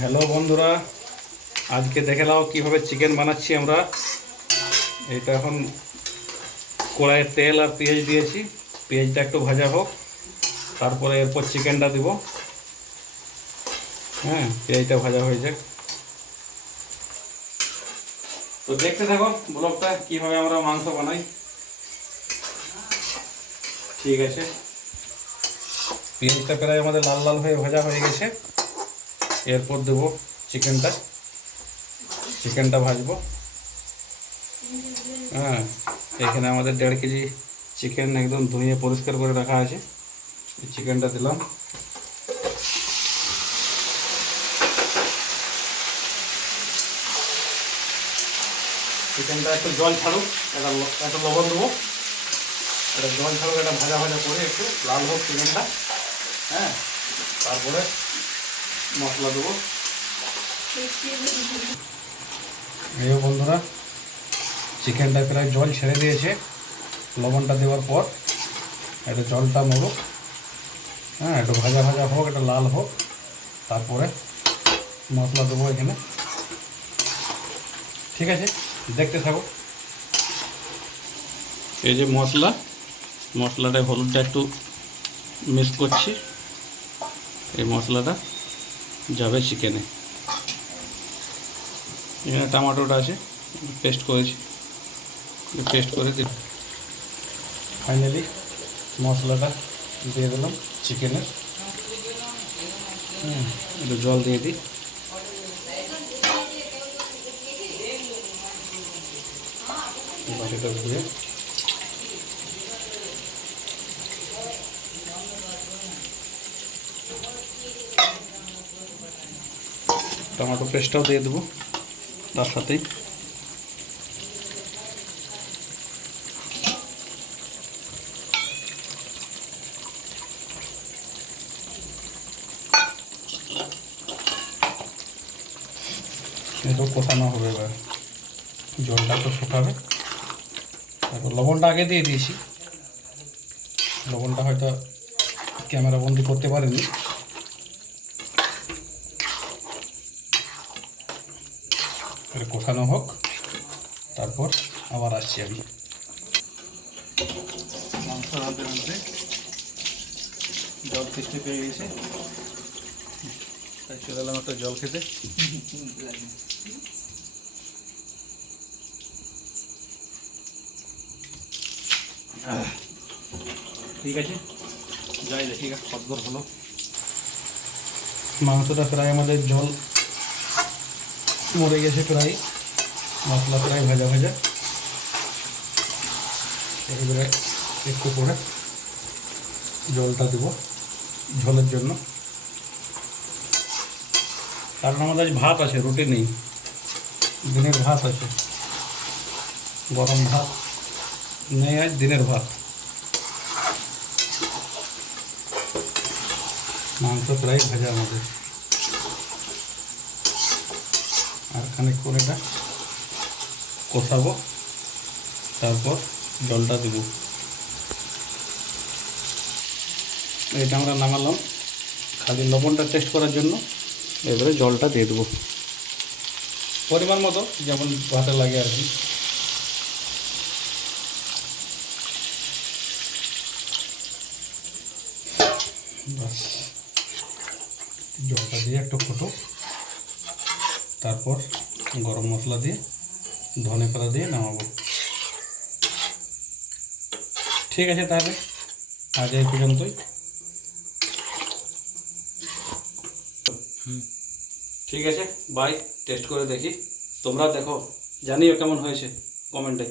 Hello বন্ধুরা, আজকে দেখে নাও কীভাবে চিকেন বানাচ্ছি আমরা। এটা এখন কড়াইয়ে তেল আর পেঁয়াজ দিয়েছি। পেঁয়াজটা একটু ভাজা হোক, তারপরে এরপর চিকেনটা দিব। হ্যাঁ, পেঁয়াজটা ভাজা হয়ে যাক। তো দেখতে থাকো ব্লগটা কীভাবে আমরা মাংস বানাই। ঠিক আছে, পেঁয়াজটা প্রায় আমাদের লাল লাল হয়ে ভাজা হয়ে গেছে। এরপর দেবো চিকেনটা ভাজবো। হ্যাঁ, এখানে আমাদের 1.5 কেজি চিকেন একদম ধুয়ে পরিষ্কার করে রাখা আছে। চিকেনটা দিলাম। চিকেনটা একটু জল ছাড়ুক, একটা লবণ দেবো। এটা জল ছাড়ুক, এটা ভাজা ভাজা করে একটু লাল হোক চিকেনটা। হ্যাঁ, তারপরে মশলা দেবো। এই বন্ধুরা, চিকেনটা প্রায় জল ছেড়ে দিয়েছে। লবণটা দেওয়ার পর একটু জলটা মরুক। হ্যাঁ, একটু ভাজা ভাজা হোক, একটু লাল হোক, তারপরে মশলা দেবো এখানে। ঠিক আছে, দেখতে থাকো। এই যে মশলাটা হলুদটা একটু মিক্স করছি। এই মশলাটা যাবে চিকেনে। এখানে টমেটোটা আছে, পেস্ট করেছি, পেস্ট করে দিই। ফাইনালি মশলাটা দিয়ে দিলাম চিকেনের। একটু জল দিয়ে দিই। বাটিটা ধুয়ে টমেটো পেস্টটাও দিয়ে দেবো তার সাথেই। এটাও কষানো হবে। এবার জলটা তো শুকাবে। তারপর লবণটা আগে দিয়ে দিয়েছি। লবণটা হয়তো ক্যামেরা বন্দি করতে পারিনি। কষানো হোক, তারপর আবার আসছি আমি। মাংস রাঁধতে রাঁধতে জল তেষ্টি পেয়ে গেছে, তাই চলে এলাম একটা জল খেতে। ঠিক আছে, যাই দেখি কতদূর হলো। মাংসটা প্রায় আমাদের জল মরে গেছে, প্রায় মশলা প্রায় ভাজা ভাজা। এবারে একটু করে জলটা দেব ঝোলের জন্য, কারণ আমাদের আজ ভাত আছে, রুটি নেই। দিনের ভাত আছে, গরম ভাত নেই, আজ দিনের ভাত। মাংস প্রায় ভাজা আমাদের, আর খানিকক্ষণ এটা কষাবো, তারপর জলটা দেব। এটা আমরা নামালাম খালি লবণটা টেস্ট করার জন্য। এবারে জলটা দিয়ে দেবো পরিমাণ মতো, যেমন ভাতে লাগে আর কি। বাস, জলটা দিয়ে একটু ফুটো, তারপর গরম মশলা দিয়ে ধনে পাতা দিয়ে নামাবো। ঠিক আছে, তাহলে আজ এই পর্যন্তই। ঠিক আছে, বাই। টেস্ট করে দেখি, তোমরা দেখো, জানিও কেমন হয়েছে কমেন্টে।